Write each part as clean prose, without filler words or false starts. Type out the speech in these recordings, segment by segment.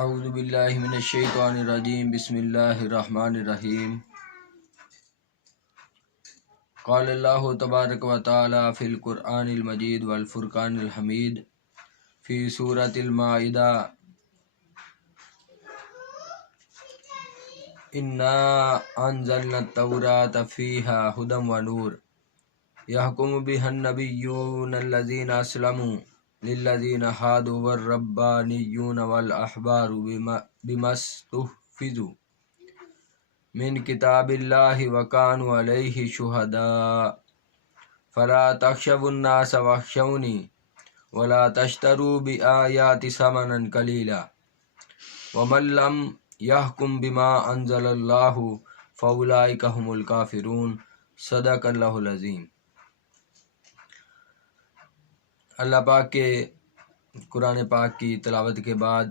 اعوذ باللہ من الشیطان الرجیم بسم اللہ الرحمن الرحیم قال اللہ تبارک و تعالی فی القرآن المجید والفرقان الحمید فی سورۃ المائدہ انا انزلنا التوراۃ فیہا ھدی ونور یحکم بہا النبیون الذین اسلموا للذین ھادوا والربانیون والاحبار بما استحفظوا من کتاب اللہ وکانوا علیہ شہداء فلا تخشوا الناس واخشونی ولا تشتروا بآیاتی ثمنا قلیلا ومن لم یحکم بما انزل اللہ فاولئک ھم الکافرون صدق اللہ العظیم۔ اللہ پاک کے قرآن پاک کی تلاوت کے بعد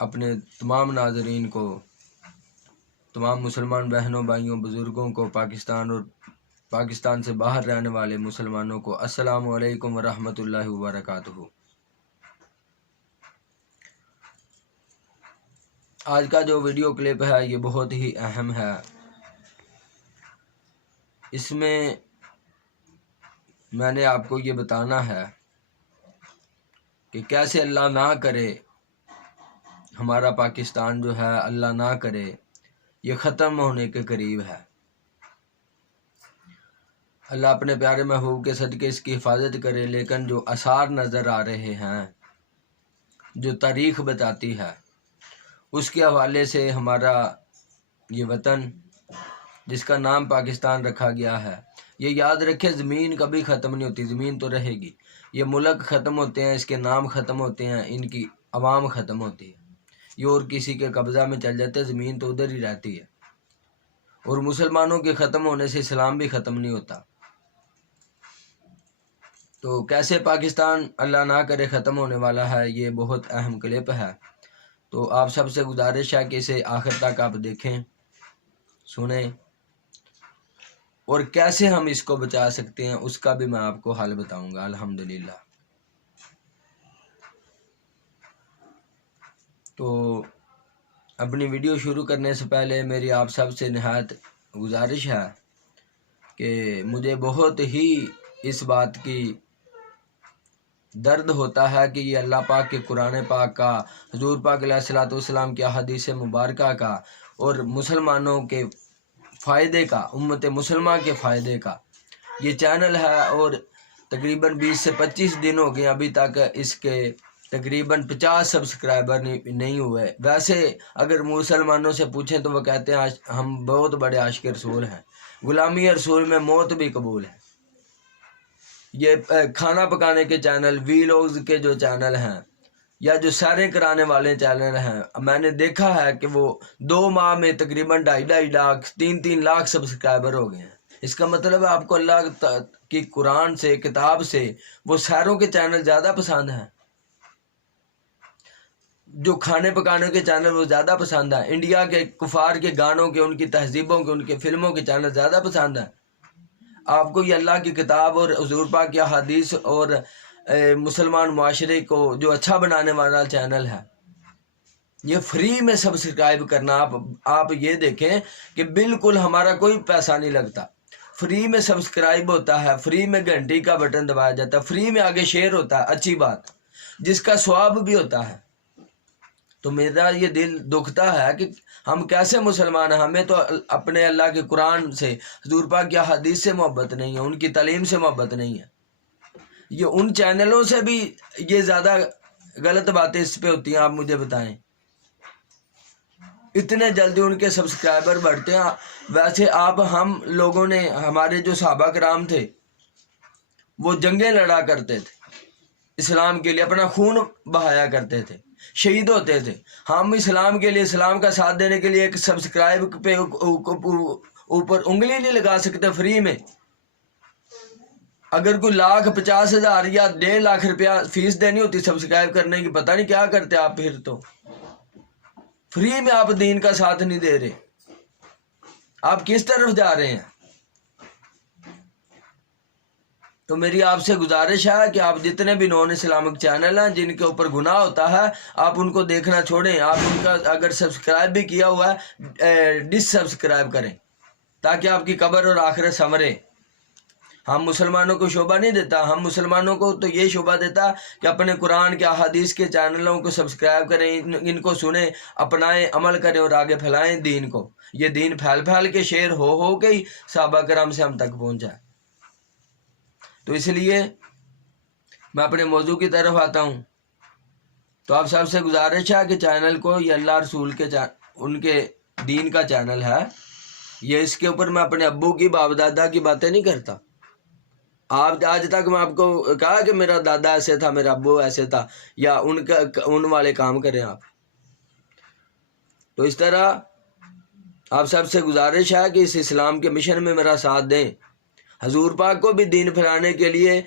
اپنے تمام ناظرین کو، تمام مسلمان بہنوں بھائیوں بزرگوں کو، پاکستان اور پاکستان سے باہر رہنے والے مسلمانوں کو السلام علیکم ورحمۃ اللہ وبرکاتہ۔ آج کا جو ویڈیو کلپ ہے یہ بہت ہی اہم ہے۔ اس میں میں نے آپ کو یہ بتانا ہے کہ کیسے اللہ نہ کرے ہمارا پاکستان جو ہے، اللہ نہ کرے یہ ختم ہونے کے قریب ہے۔ اللہ اپنے پیارے محبوب کے صدقے اس کی حفاظت کرے، لیکن جو آثار نظر آ رہے ہیں، جو تاریخ بتاتی ہے، اس کے حوالے سے ہمارا یہ وطن جس کا نام پاکستان رکھا گیا ہے، یہ یاد رکھے زمین کبھی ختم نہیں ہوتی، زمین تو رہے گی۔ یہ ملک ختم ہوتے ہیں، اس کے نام ختم ہوتے ہیں، ان کی عوام ختم ہوتی ہے، یہ اور کسی کے قبضہ میں چل جاتے، زمین تو ادھر ہی رہتی ہے۔ اور مسلمانوں کے ختم ہونے سے اسلام بھی ختم نہیں ہوتا۔ تو کیسے پاکستان اللہ نہ کرے ختم ہونے والا ہے، یہ بہت اہم کلپ ہے۔ تو آپ سب سے گزارش ہے کہ اسے آخر تک آپ دیکھیں، سنیں، اور کیسے ہم اس کو بچا سکتے ہیں اس کا بھی میں آپ کو حل بتاؤں گا الحمدللہ۔ تو اپنی ویڈیو شروع کرنے سے پہلے میری آپ سب سے نہایت گزارش ہے کہ مجھے بہت ہی اس بات کی درد ہوتا ہے کہ یہ اللہ پاک کے قرآن پاک کا، حضور پاک علیہ الصلوۃ والسلام کی احادیث مبارکہ کا اور مسلمانوں کے فائدے کا، امت مسلمہ کے فائدے کا یہ چینل ہے، اور تقریباً 20 سے 25 دن ہو گئے ابھی تک اس کے تقریباً 50 سبسکرائبر نہیں ہوئے۔ ویسے اگر مسلمانوں سے پوچھیں تو وہ کہتے ہیں ہم بہت بڑے عاشق رسول ہیں، غلامی رسول میں موت بھی قبول ہے۔ یہ کھانا پکانے کے چینل، ویلوگز کے جو چینل ہیں یا جو سیریں کرانے والے چینل ہیں، میں نے دیکھا ہے کہ وہ 2 ماہ میں تقریباً 2.5 لاکھ 3 لاکھ سبسکرائبر ہو گئے ہیں۔ اس کا مطلب ہے آپ کو اللہ کی قرآن سے، کتاب سے وہ سیروں کے چینل زیادہ پسند ہیں، جو کھانے پکانے کے چینل وہ زیادہ پسند ہیں، انڈیا کے کفار کے گانوں کے، ان کی تہذیبوں کے، ان کے فلموں کے چینل زیادہ پسند ہیں۔ آپ کو یہ اللہ کی کتاب اور حضور پاک کی احادیث اور مسلمان معاشرے کو جو اچھا بنانے والا چینل ہے، یہ فری میں سبسکرائب کرنا، آپ یہ دیکھیں کہ بالکل ہمارا کوئی پیسہ نہیں لگتا، فری میں سبسکرائب ہوتا ہے، فری میں گھنٹی کا بٹن دبایا جاتا ہے، فری میں آگے شیئر ہوتا ہے، اچھی بات جس کا ثواب بھی ہوتا ہے۔ تو میرا یہ دل دکھتا ہے کہ ہم کیسے مسلمان ہیں، ہمیں تو اپنے اللہ کے قرآن سے، حضور پاک کی حدیث سے محبت نہیں ہے، ان کی تعلیم سے محبت نہیں ہے۔ یہ ان چینلوں سے بھی یہ زیادہ غلط باتیں اس پہ ہوتی ہیں، آپ مجھے بتائیں، اتنے جلدی ان کے سبسکرائبر بڑھتے ہیں۔ ویسے آپ، ہم لوگوں نے، ہمارے جو صحابہ کرام تھے وہ جنگیں لڑا کرتے تھے، اسلام کے لیے اپنا خون بہایا کرتے تھے، شہید ہوتے تھے۔ ہم اسلام کے لیے، اسلام کا ساتھ دینے کے لیے ایک سبسکرائب پہ اوپر انگلی نہیں لگا سکتے فری میں۔ اگر کوئی 1,50,000 یا 1.5 لاکھ روپیہ فیس دینی ہوتی سبسکرائب کرنے کی، پتہ نہیں کیا کرتے آپ پھر تو۔ فری میں آپ دین کا ساتھ نہیں دے رہے، آپ کس طرف جا رہے ہیں؟ تو میری آپ سے گزارش ہے کہ آپ جتنے بھی نان اسلامک چینل ہیں جن کے اوپر گناہ ہوتا ہے آپ ان کو دیکھنا چھوڑیں. آپ ان کا اگر سبسکرائب بھی کیا ہوا ہے ڈس سبسکرائب کریں تاکہ آپ کی قبر اور آخرت سنورے. ہم مسلمانوں کو شعبہ نہیں دیتا، ہم مسلمانوں کو تو یہ شعبہ دیتا کہ اپنے قرآن کے احادیث کے چینلوں کو سبسکرائب کریں، ان کو سنیں، اپنائیں، عمل کریں اور آگے پھیلائیں دین کو. یہ دین پھیل پھیل کے شیر ہو کے ہی صحابہ کرام سے ہم تک پہنچا. تو اس لیے میں اپنے موضوع کی طرف آتا ہوں. تو آپ سب سے گزارش ہے کہ چینل کو یہ اللہ رسول کے ان کے دین کا چینل ہے، یہ اس کے اوپر میں اپنے ابو کی باپ دادا کی باتیں نہیں کرتا. آپ آج تک میں آپ کو کہا کہ میرا دادا ایسے تھا، میرا ابو ایسے تھا، یا ان والے کام کریں آپ. تو اس طرح آپ سب سے گزارش ہے کہ اس اسلام کے مشن میں میرا ساتھ دیں. حضور پاک کو بھی دین پھیلانے کے لیے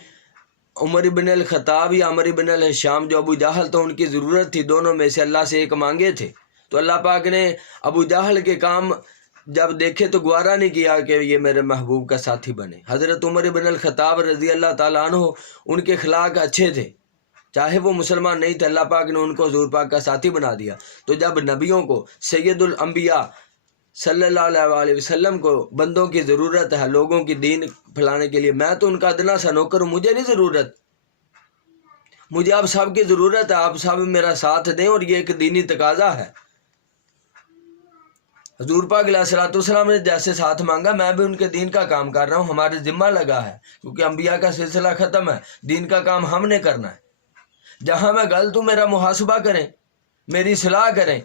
عمر بن الخطاب یا عمر بن الحشام جو ابو جہل تو ان کی ضرورت تھی، دونوں میں سے اللہ سے ایک مانگے تھے. تو اللہ پاک نے ابو جہل کے کام جب دیکھے تو گوارا نہیں کیا کہ یہ میرے محبوب کا ساتھی بنے. حضرت عمر بن الخطاب رضی اللہ تعالیٰ عنہ ان کے اخلاق اچھے تھے، چاہے وہ مسلمان نہیں تھے، اللہ پاک نے ان کو حضور پاک کا ساتھی بنا دیا. تو جب نبیوں کو، سید الانبیاء صلی اللہ علیہ وسلم کو بندوں کی ضرورت ہے لوگوں کی دین پھیلانے کے لیے، میں تو ان کا ادنا سا نوکر ہوں، مجھے نہیں ضرورت. مجھے آپ سب کی ضرورت ہے، آپ سب میرا ساتھ دیں، اور یہ ایک دینی تقاضا ہے. حضور پاک علیہ الصلوۃ والسلام نے جیسے ساتھ مانگا میں بھی ان کے دین کا کام کر رہا ہوں، ہمارے ذمہ لگا ہے، کیونکہ انبیاء کا سلسلہ ختم ہے، دین کا کام ہم نے کرنا ہے. جہاں میں غلط ہوں میرا محاسبہ کریں، میری اصلاح کریں.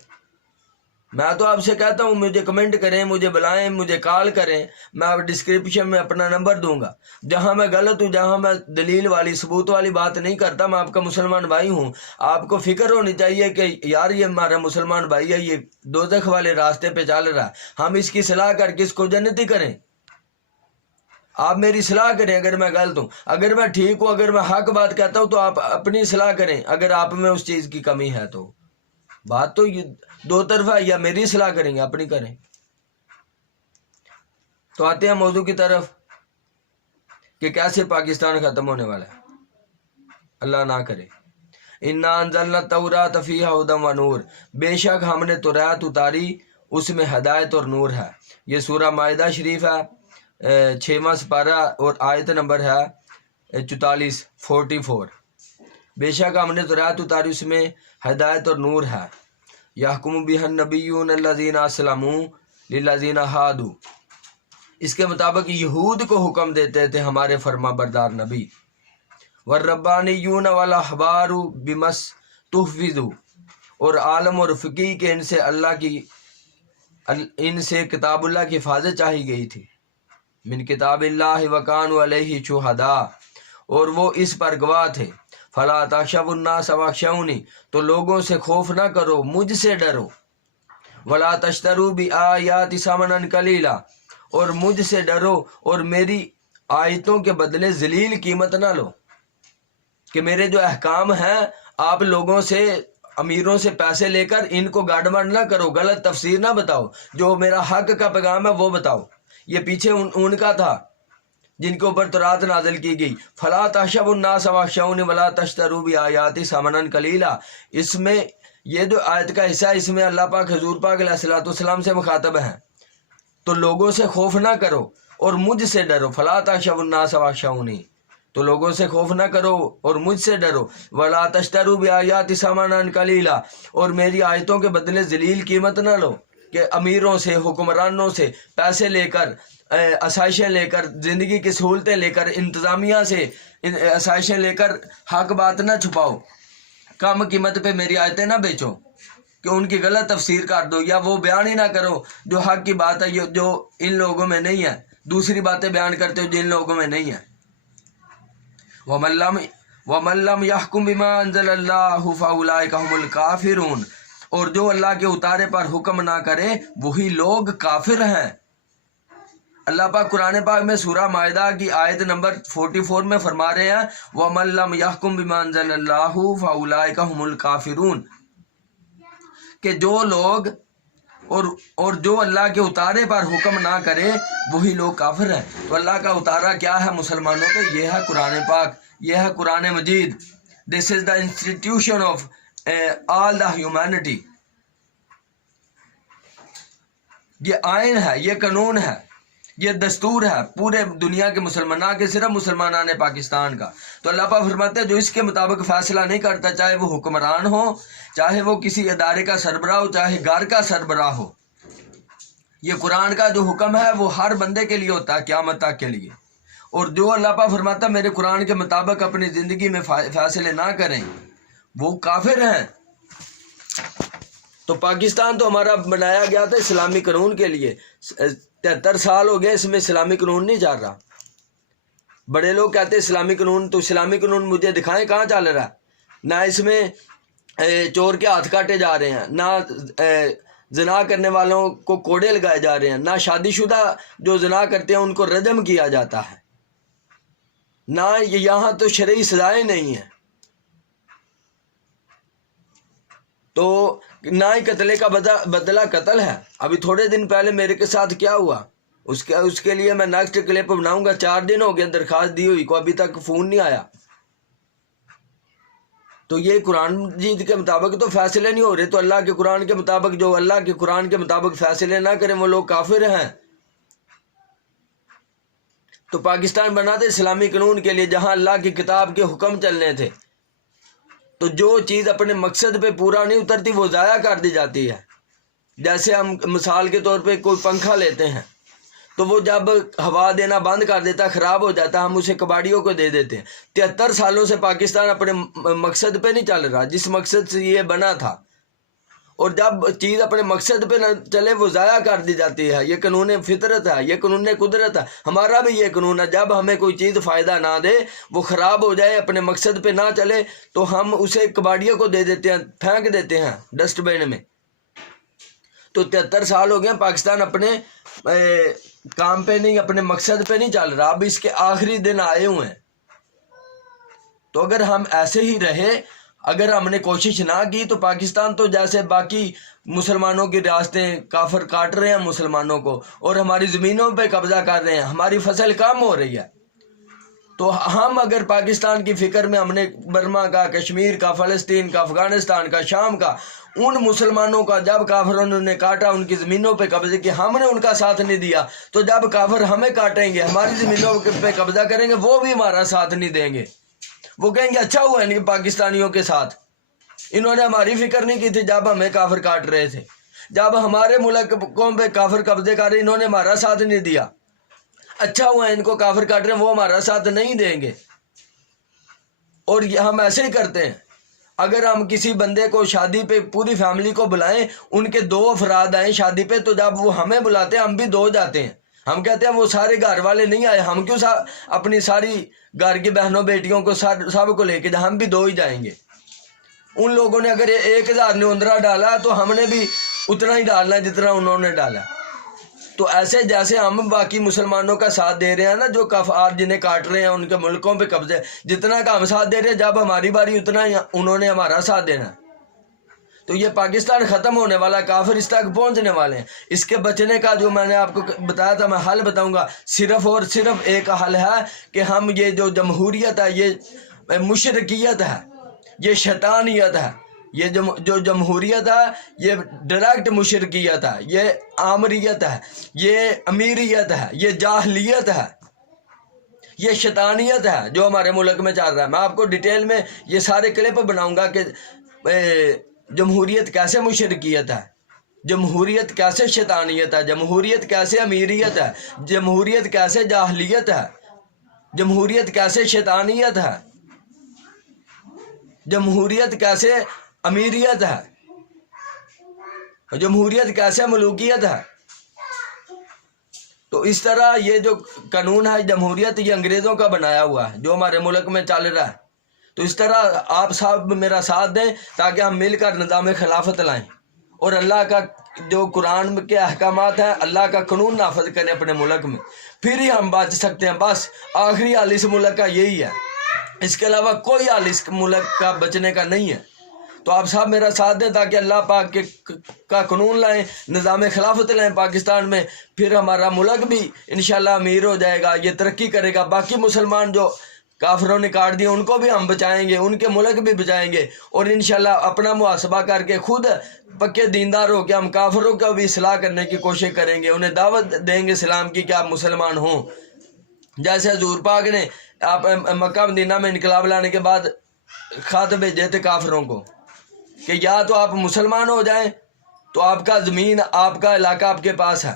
میں تو آپ سے کہتا ہوں مجھے کمنٹ کریں، مجھے بلائیں، مجھے کال کریں، میں آپ ڈسکرپشن میں اپنا نمبر دوں گا. جہاں میں غلط ہوں، جہاں میں دلیل والی ثبوت والی بات نہیں کرتا، میں آپ کا مسلمان بھائی ہوں. آپ کو فکر ہونی چاہیے کہ یار یہ ہمارا مسلمان بھائی ہے، یہ دوزخ والے راستے پہ چل رہا ہے، ہم اس کی صلاح کر کے اس کو جنتی کریں. آپ میری صلاح کریں اگر میں غلط ہوں، اگر میں ٹھیک ہوں، اگر میں حق بات کہتا ہوں تو آپ اپنی صلاح کریں. اگر آپ میں اس چیز کی کمی ہے تو بات تو یہ دو طرفہ، یا میری اصلاح کریں گے اپنی کریں. تو آتے ہیں موضوع کی طرف کہ کیسے پاکستان ختم ہونے والا ہے. اللہ نہ کرے. انا انزلنا التوراۃ فیہا ھدی و نور، بے شک ہم نے تورات اتاری اس میں ہدایت اور نور ہے. یہ سورہ مائدہ شریف ہے، 6واں سپارہ اور آیت نمبر ہے 44. بے شک ہم نے تورات اتاری اس میں ہدایت اور نور ہے. یحکم بها النبیون الذین اسلموا للذین ہادوا، اس کے مطابق یہود کو حکم دیتے تھے ہمارے فرما بردار نبی. والربانیون والاحبار بما استحفظوا، اور عالم اور فقیہ کے ان سے کتاب اللہ کی حفاظت چاہی گئی تھی. من کتاب اللہ وکانوا علیہ شہداء، اور وہ اس پر گواہ تھے. فلا تخشوا الناس واخشونی، تو لوگوں سے خوف نہ کرو، مجھ سے ڈرو. ولا تشتروا بآیاتی ثمنا قلیلا، اور مجھ سے ڈرو اور میری آیتوں کے بدلے ذلیل قیمت نہ لو. کہ میرے جو احکام ہیں آپ لوگوں سے، امیروں سے پیسے لے کر ان کو گاڑمڑ نہ کرو، غلط تفسیر نہ بتاؤ، جو میرا حق کا پیغام ہے وہ بتاؤ. یہ پیچھے ان کا تھا جن کے اوپر تورات نازل کی گئی. فلا تخشوا الناس واخشونی ولا تشتروا بآیاتی ثمنا قلیلا، اس میں یہ جو آیت کا حصہ ہے اس میں اللہ پاک حضور پاک علیہ الصلوۃ والسلام سے مخاطب ہیں. تو لوگوں سے خوف نہ کرو اور مجھ سے ڈرو. فلا تخشوا الناس واخشونی، تو لوگوں سے خوف نہ کرو اور مجھ سے ڈرو. ولا تشتروا بآیاتی ثمنا قلیلا، اور میری آیتوں کے بدلے ذلیل قیمت نہ لو. کہ امیروں سے، حکمرانوں سے پیسے لے کر، آسائشیں لے کر، زندگی کی سہولتیں لے کر، انتظامیہ سے آسائشیں لے کر حق بات نہ چھپاؤ. کم قیمت پہ میری آیتیں نہ بیچو کہ ان کی غلط تفسیر کر دو، یا وہ بیان ہی نہ کرو جو حق کی بات ہے جو ان لوگوں میں نہیں ہے، دوسری باتیں بیان کرتے ہو جو ان لوگوں میں نہیں ہے. وَمَن لَّمْ يَحْكُم بِمَا أَنزَلَ اللَّهُ فَأُولَٰئِكَ هُمُ الْكَافِرُونَ، اور جو اللہ کے اتارے پر حکم نہ کرے وہی لوگ کافر ہیں. اللہ پاک قرآن پاک میں سورہ مائدہ کی آیت نمبر 44 میں فرما رہے ہیں وَمَن لَّمْ يَحْكُم بِمَا أَنزَلَ اللَّهُ فَأُولَٰئِكَ هُمُ الْكَافِرُونَ، کہ جو لوگ اور جو اللہ کے اتارے پر حکم نہ کرے وہی لوگ کافر ہیں۔ تو اللہ کا اتارا کیا ہے مسلمانوں پہ؟ یہ ہے قرآن پاک، یہ ہے Quran Majeed. This is the institution of all the humanity. یہ آئین ہے، یہ قانون ہے، یہ دستور ہے پورے دنیا کے مسلمان، نہ کہ صرف مسلمانان پاکستان کا۔ تو اللہ پاک فرماتے ہیں جو اس کے مطابق فیصلہ نہیں کرتا، چاہے وہ حکمران ہو، چاہے وہ کسی ادارے کا سربراہ ہو، چاہے گھر کا سربراہ ہو، یہ قرآن کا جو حکم ہے وہ ہر بندے کے لیے ہوتا ہے قیامت تک کے لیے۔ اور جو اللہ پاک فرماتا ہے میرے قرآن کے مطابق اپنی زندگی میں فیصلے نہ کریں، وہ کافر ہیں۔ تو پاکستان تو ہمارا بنایا گیا تھا اسلامی قانون کے لیے، 73 سال ہو گئے اس میں اسلامی قانون نہیں چل رہا۔ بڑے لوگ کہتے ہیں اسلامی قانون، تو اسلامی قانون مجھے دکھائیں کہاں چل رہا ہے؟ نہ اس میں چور کے ہاتھ کاٹے جا رہے ہیں، نہ زنا کرنے والوں کو کوڑے لگائے جا رہے ہیں، نہ شادی شدہ جو زنا کرتے ہیں ان کو رجم کیا جاتا ہے، نہ یہاں تو شرعی سزائیں نہیں ہیں، تو نہ ہی قتل کا بدلہ قتل ہے۔ ابھی تھوڑے دن پہلے میرے کے ساتھ کیا ہوا اس کے لیے میں نیکسٹ کلپ بناؤں گا۔ 4 دن ہو گئے درخواست دی ہوئی کو، ابھی تک فون نہیں آیا۔ تو یہ قرآن مجید کے مطابق تو فیصلے نہیں ہو رہے، تو اللہ کے قرآن کے مطابق، جو اللہ کے قرآن کے مطابق فیصلے نہ کریں وہ لوگ کافر ہیں۔ تو پاکستان بنا تھا اسلامی قانون کے لیے، جہاں اللہ کی کتاب کے حکم چلنے تھے، تو جو چیز اپنے مقصد پہ پورا نہیں اترتی وہ ضائع کر دی جاتی ہے۔ جیسے ہم مثال کے طور پہ کوئی پنکھا لیتے ہیں، تو وہ جب ہوا دینا بند کر دیتا ہے، خراب ہو جاتا ہے، ہم اسے کباڑیوں کو دے دیتے ہیں۔ 73 سالوں سے پاکستان اپنے مقصد پہ نہیں چل رہا جس مقصد سے یہ بنا تھا، اور جب چیز اپنے مقصد پہ نہ چلے وہ ضائع کر دی جاتی ہے۔ یہ قانون فطرت ہے، یہ قانون قدرت ہے۔ ہمارا بھی یہ قانون ہے، جب ہمیں کوئی چیز فائدہ نہ دے، وہ خراب ہو جائے، اپنے مقصد پہ نہ چلے، تو ہم اسے کباڑیوں کو دے دیتے ہیں، پھینک دیتے ہیں ڈسٹ بین میں۔ تو 73 سال ہو گئے پاکستان اپنے کام پہ نہیں، اپنے مقصد پہ نہیں چل رہا، اب اس کے آخری دن آئے ہوئے ہیں۔ تو اگر ہم ایسے ہی رہے، اگر ہم نے کوشش نہ کی، تو پاکستان تو جیسے باقی مسلمانوں کی ریاستیں کافر کاٹ رہے ہیں مسلمانوں کو، اور ہماری زمینوں پہ قبضہ کر رہے ہیں، ہماری فصل کم ہو رہی ہے۔ تو ہم اگر پاکستان کی فکر میں ہم نے برما کا، کشمیر کا، فلسطین کا، افغانستان کا، شام کا، ان مسلمانوں کا جب کافروں نے کاٹا، ان کی زمینوں پہ قبضے کیا، ہم نے ان کا ساتھ نہیں دیا، تو جب کافر ہمیں کاٹیں گے، ہماری زمینوں پہ قبضہ کریں گے، وہ بھی ہمارا ساتھ نہیں دیں گے۔ وہ کہیں گے اچھا ہوا ان کے پاکستانیوں کے ساتھ، انہوں نے ہماری فکر نہیں کی تھی جب ہمیں کافر کاٹ رہے تھے، جب ہمارے ملکوں پہ کافر قبضے کر رہے انہوں نے ہمارا ساتھ نہیں دیا، اچھا ہوا ان کو کافر کاٹ رہے ہیں، وہ ہمارا ساتھ نہیں دیں گے۔ اور ہم ایسے ہی کرتے ہیں، اگر ہم کسی بندے کو شادی پہ پوری فیملی کو بلائیں، ان کے 2 افراد آئیں شادی پہ، تو جب وہ ہمیں بلاتے ہیں ہم بھی 2 جاتے ہیں، ہم کہتے ہیں وہ سارے گھر والے نہیں آئے، ہم کیوں اپنی ساری گھر کی بہنوں بیٹیوں کو سب کو لے کے ہم بھی 2 ہی جائیں گے۔ ان لوگوں نے اگر 1000 نوندرا ڈالا تو ہم نے بھی اتنا ہی ڈالنا ہے جتنا انہوں نے ڈالا۔ تو ایسے جیسے ہم باقی مسلمانوں کا ساتھ دے رہے ہیں نا، جو کفار جنہیں کاٹ رہے ہیں ان کے ملکوں پہ قبضے، جتنا کا ہم ساتھ دے رہے ہیں، جب ہماری باری اتنا ہی انہوں نے ہمارا ساتھ دینا۔ تو یہ پاکستان ختم ہونے والا، کافر اس تک پہنچنے والے ہیں۔ اس کے بچنے کا جو میں نے آپ کو بتایا تھا، میں حل بتاؤں گا، صرف اور صرف ایک حل ہے کہ ہم یہ جو جمہوریت ہے، یہ مشرکیت ہے، یہ شیطانیت ہے، یہ جو جمہوریت ہے یہ ڈائریکٹ مشرکیت ہے، یہ آمریت ہے، یہ امیریت ہے، یہ جاہلیت ہے، یہ شیطانیت ہے جو ہمارے ملک میں چل رہا ہے۔ میں آپ کو ڈیٹیل میں یہ سارے کلپ بناؤں گا کہ جمہوریت کیسے مشرکیت ہے، جمہوریت کیسے شیطانیت ہے، جمہوریت کیسے امیریت ہے، جمہوریت کیسے جاہلیت ہے، جمہوریت کیسے شیطانیت ہے، جمہوریت کیسے امیریت ہے، جمہوریت کیسے ملوکیت ہے۔ تو اس طرح یہ جو قانون ہے جمہوریت، یہ انگریزوں کا بنایا ہوا ہے جو ہمارے ملک میں چل رہا ہے۔ تو اس طرح آپ سب میرا ساتھ دیں تاکہ ہم مل کر نظام خلافت لائیں اور اللہ کا جو قرآن کے احکامات ہیں، اللہ کا قانون نافذ کریں اپنے ملک میں، پھر ہی ہم بچ سکتے ہیں۔ بس آخری حال اس ملک کا یہی ہے، اس کے علاوہ کوئی حال اس ملک کا بچنے کا نہیں ہے۔ تو آپ صاحب میرا ساتھ دیں تاکہ اللہ پاک کا قانون لائیں، نظام خلافت لائیں پاکستان میں، پھر ہمارا ملک بھی انشاءاللہ امیر ہو جائے گا، یہ ترقی کرے گا۔ باقی مسلمان جو کافروں نے کاٹ دیا ان کو بھی ہم بچائیں گے، ان کے ملک بھی بچائیں گے، اور انشاءاللہ اپنا محاسبہ کر کے خود پکے دیندار ہو کے ہم کافروں کا بھی اصلاح کرنے کی کوشش کریں گے، انہیں دعوت دیں گے اسلام کی کہ آپ مسلمان ہوں۔ جیسے حضور پاک نے آپ مکہ مدینہ میں انقلاب لانے کے بعد خط بھیجے تھے کافروں کو کہ یا تو آپ مسلمان ہو جائیں تو آپ کا زمین، آپ کا علاقہ آپ کے پاس ہے،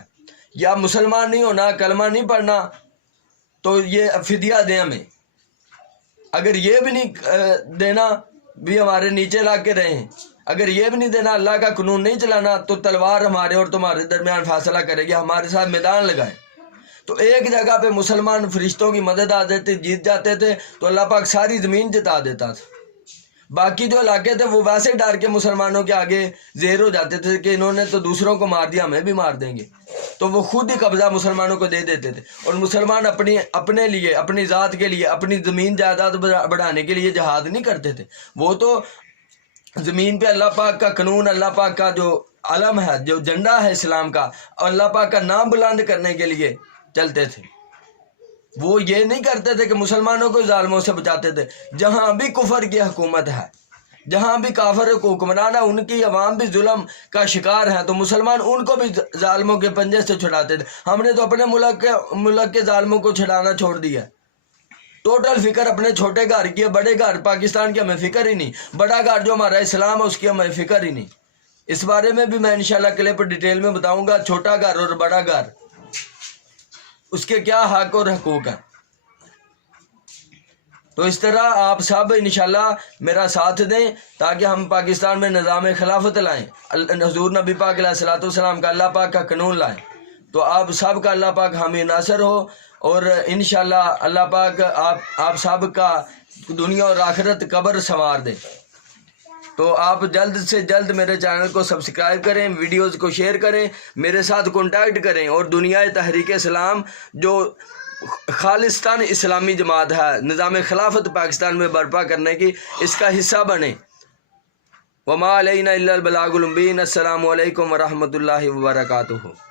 یا مسلمان نہیں ہونا، کلمہ نہیں پڑھنا تو یہ فدیہ دیں ہمیں، اگر یہ بھی نہیں دینا بھی ہمارے نیچے لا کے رہیں، اگر یہ بھی نہیں دینا، اللہ کا قانون نہیں چلانا، تو تلوار ہمارے اور تمہارے درمیان فاصلہ کرے گی، ہمارے ساتھ میدان لگائے۔ تو ایک جگہ پہ مسلمان فرشتوں کی مدد آ دیتے، جیت جاتے تھے تو اللہ پاک ساری زمین جتا دیتا تھا۔ باقی جو علاقے تھے وہ ویسے ڈر کے مسلمانوں کے آگے زیر ہو جاتے تھے کہ انہوں نے تو دوسروں کو مار دیا، ہمیں بھی مار دیں گے، تو وہ خود ہی قبضہ مسلمانوں کو دے دیتے تھے، اور مسلمان اپنے لیے، اپنی ذات کے لیے، اپنی زمین جائیداد بڑھانے کے لیے جہاد نہیں کرتے تھے، وہ تو زمین پہ اللہ پاک کا قانون، اللہ پاک کا جو علم ہے، جو جھنڈا ہے اسلام کا، اللہ پاک کا نام بلند کرنے کے لیے چلتے تھے۔ وہ یہ نہیں کرتے تھے کہ مسلمانوں کو ظالموں سے بچاتے تھے۔ جہاں بھی کفر کی حکومت ہے، جہاں بھی کافر کو حکمران ہے، ان کی عوام بھی ظلم کا شکار ہے، تو مسلمان ان کو بھی ظالموں کے پنجے سے چھڑاتے تھے۔ ہم نے تو اپنے ملک کے ظالموں کو چھڑانا چھوڑ دیا، ٹوٹل فکر اپنے چھوٹے گھر کی ہے، بڑے گھر پاکستان کی ہمیں فکر ہی نہیں، بڑا گھر جو ہمارا اسلام ہے اس کی ہمیں فکر ہی نہیں۔ اس بارے میں بھی میں انشاءاللہ کلپ ڈیٹیل میں بتاؤں گا، چھوٹا گھر اور بڑا گھر اس کے کیا حق اور حقوق ہیں۔ تو اس طرح آپ سب انشاءاللہ میرا ساتھ دیں تاکہ ہم پاکستان میں نظام خلافت لائیں، حضور نبی پاک علیہ الصلوۃ والسلام کا، اللہ پاک کا قانون لائیں۔ تو آپ سب کا اللہ پاک حامی ناصر ہو، اور انشاءاللہ اللہ پاک آپ سب کا دنیا اور آخرت قبر سنوار دے۔ تو آپ جلد سے جلد میرے چینل کو سبسکرائب کریں، ویڈیوز کو شیئر کریں، میرے ساتھ کانٹیکٹ کریں، اور دنیا تحریک اسلام جو خالصتاً اسلامی جماعت ہے، نظام خلافت پاکستان میں برپا کرنے کی، اس کا حصہ بنیں۔ وما علینا الا البلاغ المبین۔ السلام علیکم ورحمۃ اللہ وبرکاتہ۔